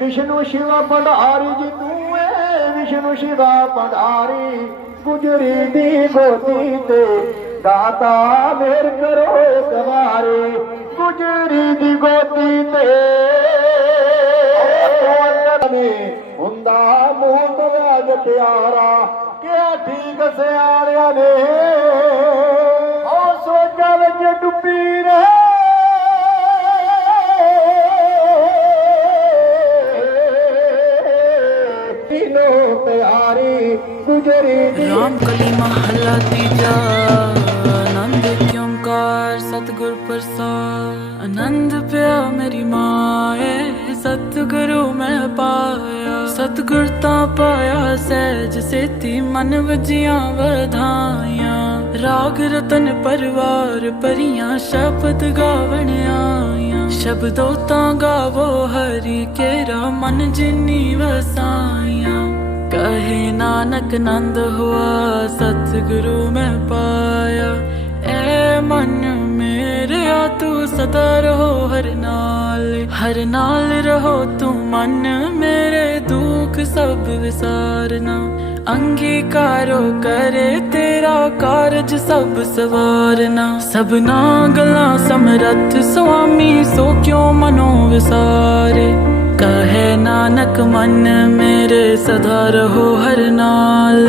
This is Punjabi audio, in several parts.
विष्णु शिवा पंडारी जी तू है विष्णु शिवा पंडारी गुजरी दी गोदी ते दाता मेर करो सवारे गुजरी दी गोदी ते हुंदा मूत व्याज प्यारा क्या ठीक से आ रहा ने ओ सोचा वे डुबी रहे ਦੀ ਰਾਮ ਕਲੀ ਤੀਜਾ। ਆਨੰਦ ਕਿਉਂਕਾਰ ਸਤਿਗੁਰ ਪ੍ਰਸਾਦ। ਆਨੰਦ ਪਿਆ ਮੇਰੀ ਮਾਏ, ਸਤਿਗੁਰੂ ਮੈਂ ਪਾਇਆ। ਸਤਿਗੁਰ ਤਾਂ ਪਾਇਆ ਸਹਿਜ ਸੇਤੀ, ਮਨ ਵਜੀਆਂ ਵਧਾਈਆਂ। ਰਾਗ ਰਤਨ ਪਰਵਾਰ ਪਰੀਆਂ ਸ਼ਬਦ ਗਾਵਣ ਆਈਆਂ। ਸ਼ਬਦੋ ਤਾਂ ਗਾਵੋ ਹਰੀ ਕੇਰਾ, ਮਨ ਜਿਨੀ ਵਸਾਈਆਂ। ਕਹੇ ਨਾਨਕ ਨੰਦ ਹੁਆ, ਸਤਿਗੁਰੂ ਮੈਂ ਪਾਇਆ। ਐ ਮਨ ਮੇਰਿਆ, ਤੂੰ ਸਦਾ ਰਹੋ ਹਰ ਨਾਲ। ਹਰ ਨਾਲ ਰਹੋ ਤੂੰ ਮਨ ਮੇਰੇ ਦੁੱਖ ਸਭ ਵਿਸਾਰਨਾ। ਅੰਗੀਕਾਰੋ ਕਰੇ ਤੇਰਾ ਕਾਰਜ ਸਭ ਸਵਾਰਨਾ। ਸਭਨਾ ਗੱਲਾਂ ਸਮਰੱਥ ਸੁਆਮੀ, ਸੋ ਕਿਉ ਮਨੋ ਵਿਸਾਰੇ? ਕਹੇ ਨਾਨਕ, ਮਨ ਮੇਰੇ ਸਦਾ ਰਹੋ ਹਰ ਨਾਲ।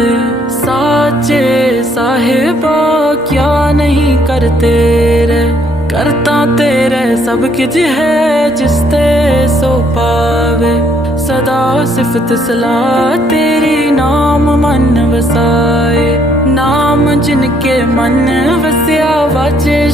ਸਾਚੇ ਸਾਹਿਬਾ, ਕਿਆ ਨਹੀਂ ਕਰ ਤੇਰੇ ਕਰਤਾ ਤੇਰੇ ਸਭ ਕੁਝ ਹੈ, ਜਿਸ ਤੇ ਸੋ ਪਾਵੇ। ਸਦਾ ਸਿਫਤ ਸਲਾਹ, ਤੇਰੀ ਨਾਮ ਮਨ ਵਸਾਏ। ਨਾਮ ਜਿਨ ਕੇ ਮਨ ਵਸਿਆ ਵਾਜੇ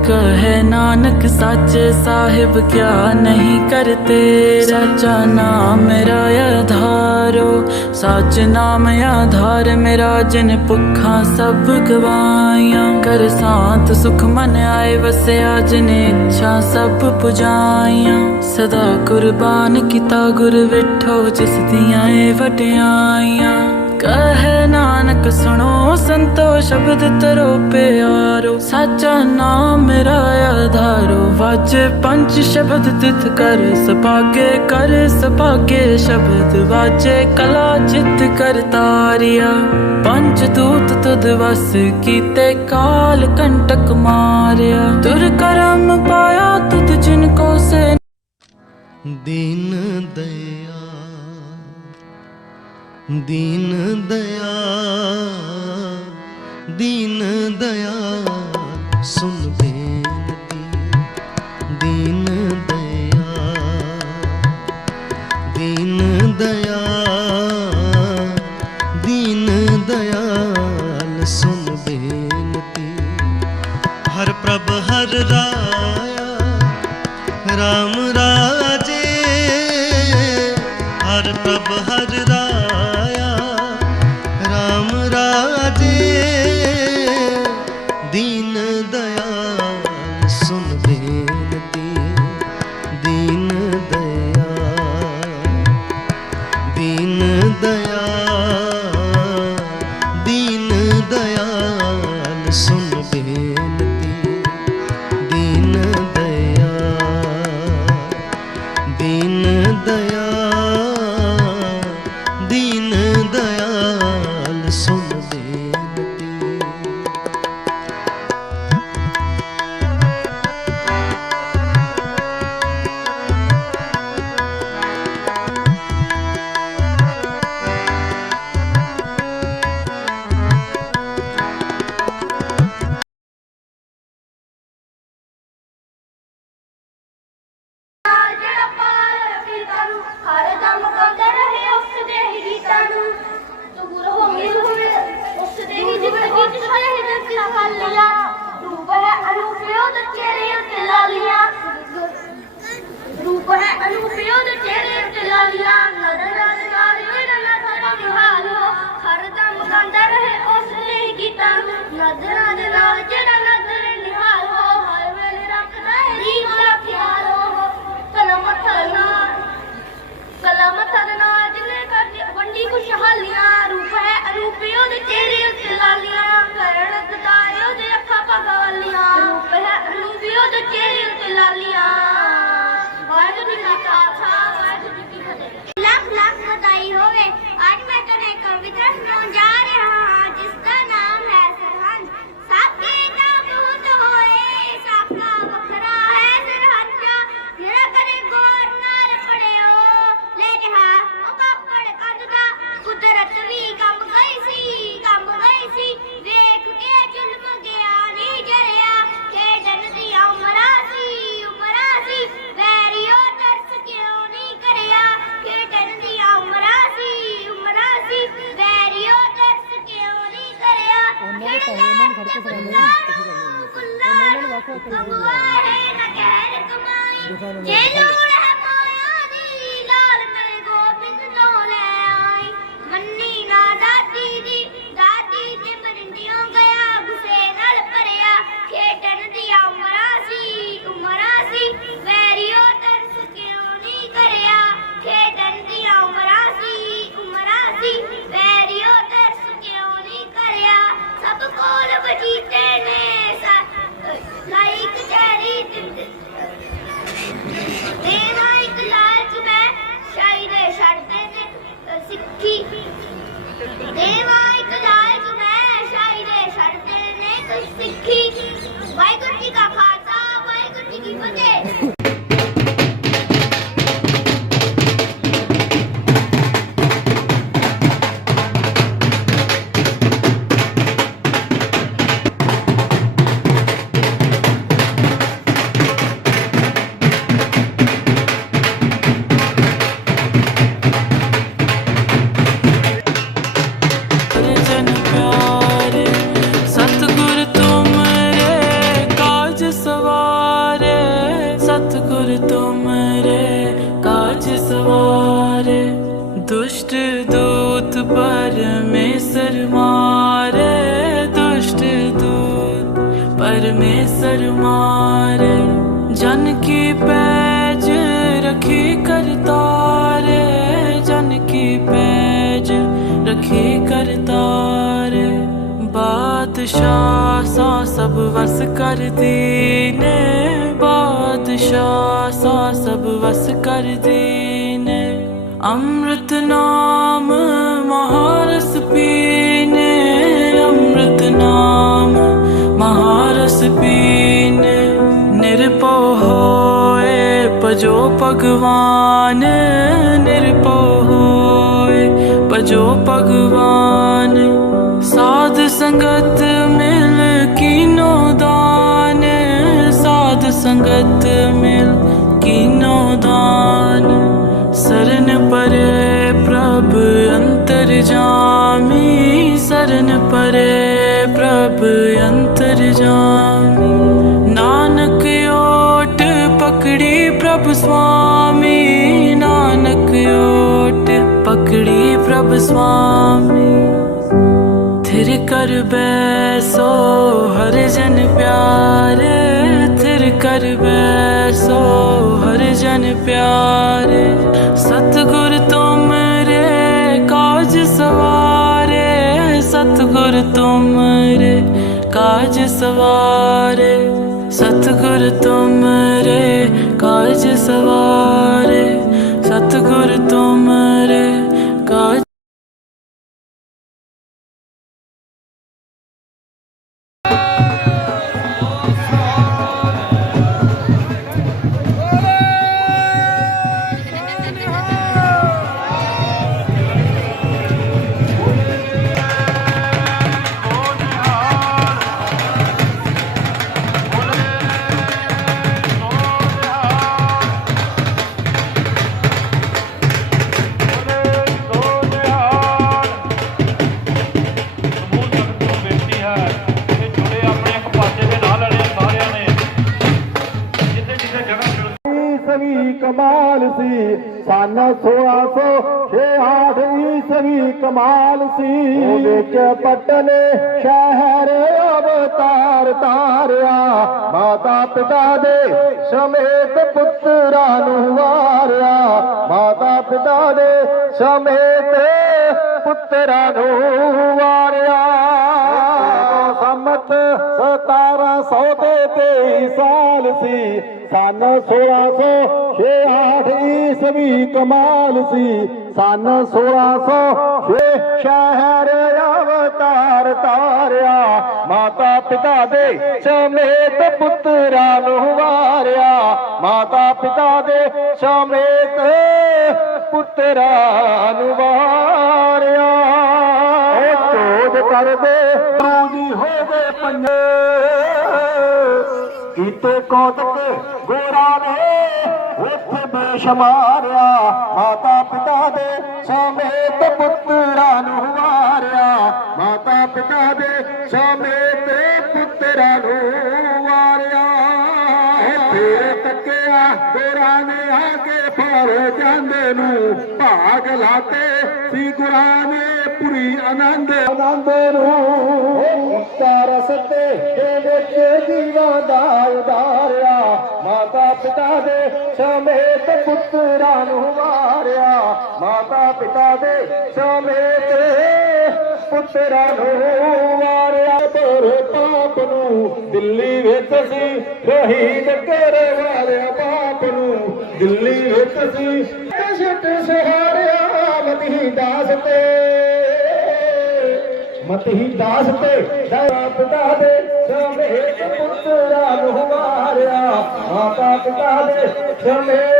ਸ਼ਬਦ ਕਨੇਰੇ ਕਹੇ ਨਾਨਕ ਸਾਚੇ ਸਾਹਿਬ ਕਿਆ ਨਹੀਂ ਕਰਤੇ ਸਾਚਾ ਨਾਮ ਮੇਰਾ ਆਧਾਰੋ, ਸਾਚ ਨਾਮ ਆਧਾਰ ਮੇਰਾ ਜਿਨ ਭੁੱਖਾਂ ਸਭ ਗਵਾਈਆਂ। ਕਰ ਸਾਤ ਸੁਖ ਮਨ ਆਏ ਵਸਿਆ ਜਿਨ ਇੱਛਾ ਸਭ ਪੁਜਾਈਆਂ। ਸਦਾ ਕੁਰਬਾਨ ਕੀਤਾ ਗੁਰ ਵਿਠੋ ਜਿਸ ਦੀਆਂ ਏ ਵਟਿਆਈਆਂ ਕਹੇ ਨਾਨਕ, ਸੁਣੋ ਸੰਤੋ ਸ਼ਬਦ ਤਰੋ ਪਿਆਰੋ। ਸਾਚਾ ਨਾਮ ਮੇਰਾ ਆਧਾਰੋ। ਵਾਜੇ ਪੰਜ ਸ਼ਬਦ ਤਿਤ ਕਰ ਸਪਾਗੇ ਕਰ ਸਪਾਗੇ ਸ਼ਬਦ। ਵਾਜੇ ਕਲਾ ਚਿਤ ਕਰ ਤਾਰਿਆ। ਪੰਜ ਦੂਤ ਤੁਧ ਵਸ ਕੀਤੇ, ਕਾਲ ਕੰਟਕ ਮਾਰਿਆ। ਦੁਰ ਕਰਮ ਪਾਇਆ ਤੁਧ ਜਿਨ ਕੋ ਸੇ ਦੀਨ ਦਇਆ। ਦੀਨ ਦਇਆ ਦੀਨ ਦਇਆ ਸੁਨ ਹੈ ਅਰੂਪਿਓ ਦੇ ਚਿਹਰੇ ਦੇਵਾ ਇੱਕ ਲਾਲਚ ਮੈਂ ਸ਼ਾਇਰੇ ਛੱਡਦੇ ਨੇ ਕੋਈ ਸਿੱਖੀ। ਵਾਹਿਗੁਰੂ ਜੀ ਕਾ ਖਾਲਸਾ। ਬਾਦਸ਼ਾਹ ਸਾ ਸਭ ਵਸ ਕਰਦੀ ਨੇ। ਬਾਦਸ਼ਾਹ ਸਾ ਸਭ ਵਸ ਕਰਦੀ ਨੇ। ਅੰਮ੍ਰਿਤ ਨਾਮ ਮਹਾਰਸ ਪੀਨੇ। ਅੰਮ੍ਰਿਤ ਨਾਮ ਮਹਾਰਸ ਪੀਨੇ। ਨਿਰਭਉ ਹੋਏ ਭਜੋ ਭਗਵਾਨ। ਨਿਰਪੋ ਹੋਏ ਭਜੋ ਭਗਵਾਨ। ਸੰਗਤ ਮਿਲ ਕੀਨੋ ਦਾਨ, ਸਾਧ ਸੰਗਤ ਮਿਲ ਕੀਨੋ ਦਾਨ। ਸਰਨ ਪਰੇ ਪ੍ਰਭ ਅੰਤਰ ਜਾਮੀ, ਸਰਨ ਪਰੇ ਪ੍ਰਭ ਅੰਤਰ ਜਾਮੀ। ਨਾਨਕ ਓਟ ਪਕੜੀ ਪ੍ਰਭ ਸੁਆਮੀ, ਨਾਨਕ ਓਟ ਪਕੜੀ ਪ੍ਰਭ ਸੁਆਮੀ। ਥਿਰ ਕਰ ਬੈਸੋ ਹਰ ਜਨ ਪਿਆਰੇ ਥਿਰ ਕਰ ਬੈਸੋ ਹਰ ਜਨ ਪਿਆਰੇ ਸਤਿਗੁਰ ਤੁਮਰੇ ਕਾਜ ਸਵਾਰੇ ਸਤਿਗੁਰ ਤੁਮਰੇ ਕਾਜ ਸਵਾਰੇ ਸਤਿਗੁਰ ਤੁਮਰੇ ਕਾਜ ਸਵਾਰੇ ਸਤਿਗੁਰ ਸੀ। ਸਨ 1668 ਈਸਵੀ ਕਮਾਲ ਸੀ। ਉਹਦੇ ਚ ਸ਼ਹਿਰ ਅਵਤਾਰ ਤਾਰਿਆ। ਮਾਤਾ ਪਿਤਾ ਦੇ ਸਮੇਤ ਪੁੱਤਰਾਂ ਨੂੰ ਵਾਰਿਆ। ਮਾਤਾ ਪਿਤਾ ਦੇ ਸਮੇਤ ਪੁੱਤਰਾਂ ਨੂੰ ਵਾਰਿਆ। ਸੰਮਤ 1700 ਤੇ 23 ਸਾਲ ਸੀ। ਸਨ 1668 ਈਸਵੀ ਕਮਾਲ ਸੀ। ਸਨ 1606 ਸ਼ਹਿਰ ਅਵਤਾਰ ਤਾਰਿਆ। ਮਾਤਾ ਪਿਤਾ ਦੇ ਸਮੇਤ ਪੁੱਤਰਾਂ ਨੂੰ ਵਾਰਿਆ। ਮਾਤਾ ਪਿਤਾ ਦੇ ਸਮੇਤ ਪੁੱਤਰਾਂ ਨੂੰ ਵਾਰਿਆ। ਚੋਦ ਕਰਦੇ। ਤੂੰ ਜੀ ਹੋਵੇ ਪੰਜੇ। ਕੀਤੇ ਕੌਤਕ ਗੋਰਾ ਨੇ, ਉੱਥੇ ਬੇਸ਼ਮਾਰਿਆ ਮਾਤਾ ਪਿਤਾ ਦੇ ਸਮੇਤ ਪੁੱਤਰਾਂ ਨੂੰ ਵਾਰਿਆ। ਮਾਤਾ ਪਿਤਾ ਦੇ ਸਮੇਤ ਪੁੱਤਰਾਂ ਨੂੰ ਵਾਰਿਆ। ਫੇਰ ਤੱਕਿਆ ਗੁਰਾਂ ਨੇ ਆ ਕੇ ਫੜ ਜਾਂਦੇ ਨੂੰ ਭਾਗ ਲਾਤੇ ਸੀ ਗੁਰਾਂ ਨੇ। ਪੂਰੀ ਆਨੰਦ ਆਨੰਦ ਨੂੰ ਰਸਤੇ ਦੇ ਵਿੱਚ ਜੀਵਾਂ ਦਾ ਉਦਾਰਿਆ ਮਾਤਾ ਪਿਤਾ ਦੇ ਸਮੇਤ ਪੁੱਤਰਾਂ ਨੂੰ ਵਾਰਿਆ। ਮਾਤਾ ਪਿਤਾ ਦੇ ਸਮੇਤ ਪੁੱਤਰਾਂ ਨੂੰ ਵਾਰਿਆ। ਪਰ ਪਾਪ ਨੂੰ ਦਿੱਲੀ ਵਿੱਚ ਸੀ ਸ਼ਹੀਦ ਕਰ ਵਾਲਿਆ। ਪਾਪ ਨੂੰ ਦਿੱਲੀ ਵਿੱਚ ਸੀ ਛਟ ਸਹਾਰਿਆ ਮਤੀ ਦਾਸ ਤੇ। ਮਤੀ ਦਾਸ ਤੇ ਦਇਆ ਪਿਤਾ ਦੇ ਸਮੇਤ ਪੁੱਤਰਾਂ ਨੂੰ ਵਾਰਿਆ ਮਾਤਾ ਪਿਤਾ ਦੇ ਸਮੇਤ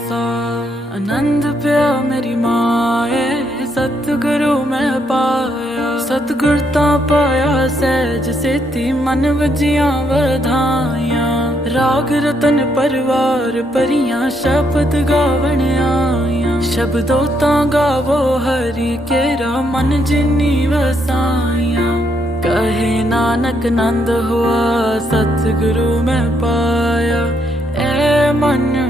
ਸਤਿਗੁਰ ਪ੍ਰਸਾਦ ਆਨੰਦ ਪਿਆ ਮੇਰੀ ਮਾਏ, ਸਤਿਗੁਰੂ ਮੈਂ ਪਾਇਆ। ਸਤਿਗੁਰ ਤਾਂ ਪਾਇਆ ਸਹਿਜ ਸੇਤੀ, ਮਨ ਵਜੀਆਂ ਵਧਾਈਆਂ। ਰਾਗ ਰਤਨ ਪਰਵਾਰ ਪਰੀਆਂ ਸ਼ਬਦ ਗਾਵਣ ਆਈਆਂ। ਸ਼ਬਦੋ ਤਾਂ ਗਾਵੋ ਹਰੀ ਕੇਰਾ, ਮਨ ਜਿਨੀ ਵਸਾਈਆਂ। ਕਹੇ ਨਾਨਕ ਨੰਦ ਹੁਆ, ਸਤਿਗੁਰੂ ਮੈਂ ਪਾਇਆ। ਐ ਮਨ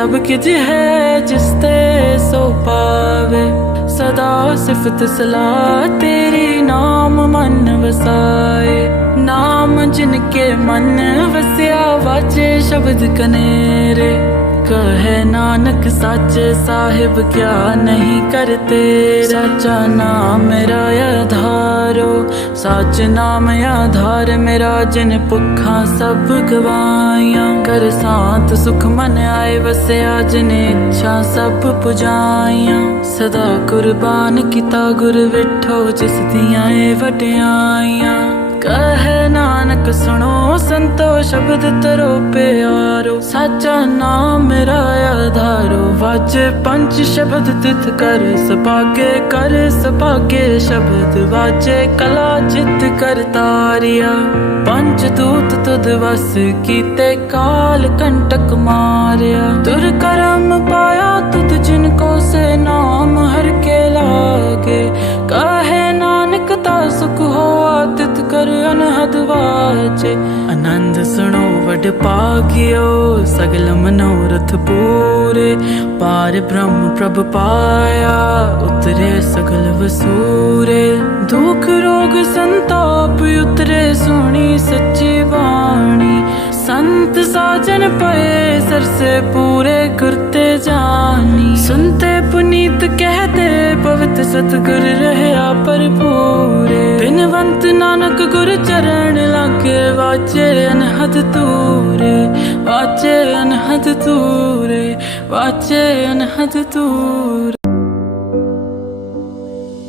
ਸਭ ਕੁਝ ਹੈ ਜਿਸ ਤੇ ਸੋ ਪਾਵੇ ਸਦਾ ਸਿਫਤ ਸਲਾ ਤੇਰੀ ਨਾਮ ਮਨ ਵਸਾਏ ਨਾਮ ਜਿਨ ਕੇ ਮਨ ਵਸਿਆ ਵਾਜੇ ਸ਼ਬਦ ਕਨੇਰੇ ਕਹੇ ਨਾਨਕ, ਸਾਚੇ ਸਾਹਿਬ ਕਿਆ ਨਹੀਂ ਕਰਤੇ? ਸਾਚਾ ਨਾਮ ਮੇਰਾ ਆਧਾਰੋ, ਸਾਚ ਨਾਮ ਆਧਾਰ ਮੇਰਾ, ਜਿਨ ਭੁੱਖਾਂ ਸਭ ਗਵਾਇਆ ਕਰ ਸਾਤ ਸੁਖ ਮਨ ਆਏ ਵਸਿਆ, ਜਿਨ ਇੱਛਾ ਸਭ ਪੁਜਾਈਆਂ। ਸਦਾ ਕੁਰਬਾਨ ਕੀਤਾ ਗੁਰ ਵਿਠੋ, ਜਿਸ ਦੀਆਂ ਏ ਵਟਿਆਈਆਂ ਕਹੇ ਨਾਨਕ, ਸੁਣੋ ਸੰਤੋ ਸ਼ਬਦ ਤਰੋ ਪਿਆਰੋ। ਸਾਚਾ ਨਾਮ ਮੇਰਾ ਆਧਾਰੋ। ਵਾਜੇ ਪੰਜ ਸ਼ਬਦ ਤਿਤ ਕਰ ਸਪਾਗੇ ਕਰ ਸਪਾਗੇ ਸ਼ਬਦ। ਵਾਜੇ ਕਲਾ ਜਿਤ ਕਰ ਤਾਰਿਆ। ਪੰਜ ਦੂਤ ਤੁਧ ਵਸ ਕੀਤੇ, ਕਾਲ ਕੰਟਕ ਮਾਰਿਆ। ਵਡ ਪਾਗਿਓ ਸਗਲ ਮਨੋਰਥ ਪੂਰੇ, ਪਾਰ ਬ੍ਰਹਮ ਪ੍ਰਭ ਪਾਇਆ, ਉਤਰੇ ਸਗਲ ਵਸੂਰੇ। ਦੁਖ ਰੋਗ ਸੰਤਾਪ ਉਤਰੇ ਸੁਣੀ ਸੱਚੀ ਬਾਣੀ। ਸੰਤ ਸਾਜਨ ਪਏ ਸਰਸੇ ਪੂਰੇ ਗੁਰਤੇ ਜਾਨੀ। ਸੁਨਤੇ ਪੁਨੀਤ ਕਹਤੇ ਪਵਿੱਤ ਸਤਗੁਰ ਰਹਿਆ ਪਰਪੂਰੇ ਬਿਨਵੰਤ ਨਾਨਕ ਗੁਰ ਚਰਨ ਲਾਗੇ ਵਾਚੇ ਅਨਹਦ ਤੂਰੇ ਵਾਚੇ ਅਨਹਦ ਤੂਰੇ ਵਾਚੇ ਅਨਹਦ ਤੂਰੇ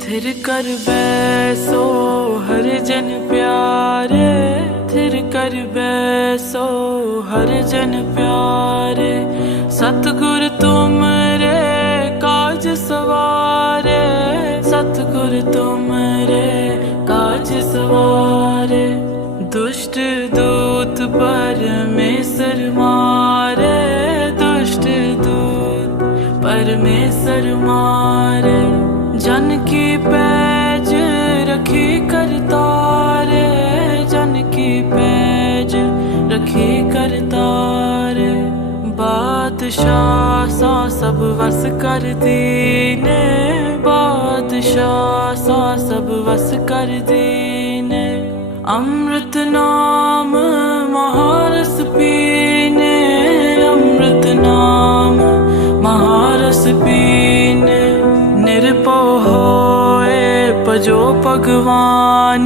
ਥਿਰ ਕਰ ਬੈਸੋ ਹਰ कर बैसो हर जन प्यारे। सतगुर तुम रे काज सवारे। सतगुर तुम रे काज सवारे। दुष्ट दूत परमेश्वर मारे। दुष्ट दूत परमेश्वर मारे ਬਾਦਸ਼ਾਹ ਸਾ ਸਭ ਵਸ ਕਰਦੀ ਨੇ ਬਾਦਸ਼ਾਹ ਸਾ ਸਭ ਵਸ ਕਰਦੀ ਨੇ ਅੰਮ੍ਰਿਤ ਨਾਮ ਮਹਾਰਸ ਪੀਨੇ ਅੰਮ੍ਰਿਤ ਨਾਮ ਮਹਾਰਸ ਪੀਨੇ ਨਿਰਭਉ ਹੋਏ ਭਜੋ ਭਗਵਾਨ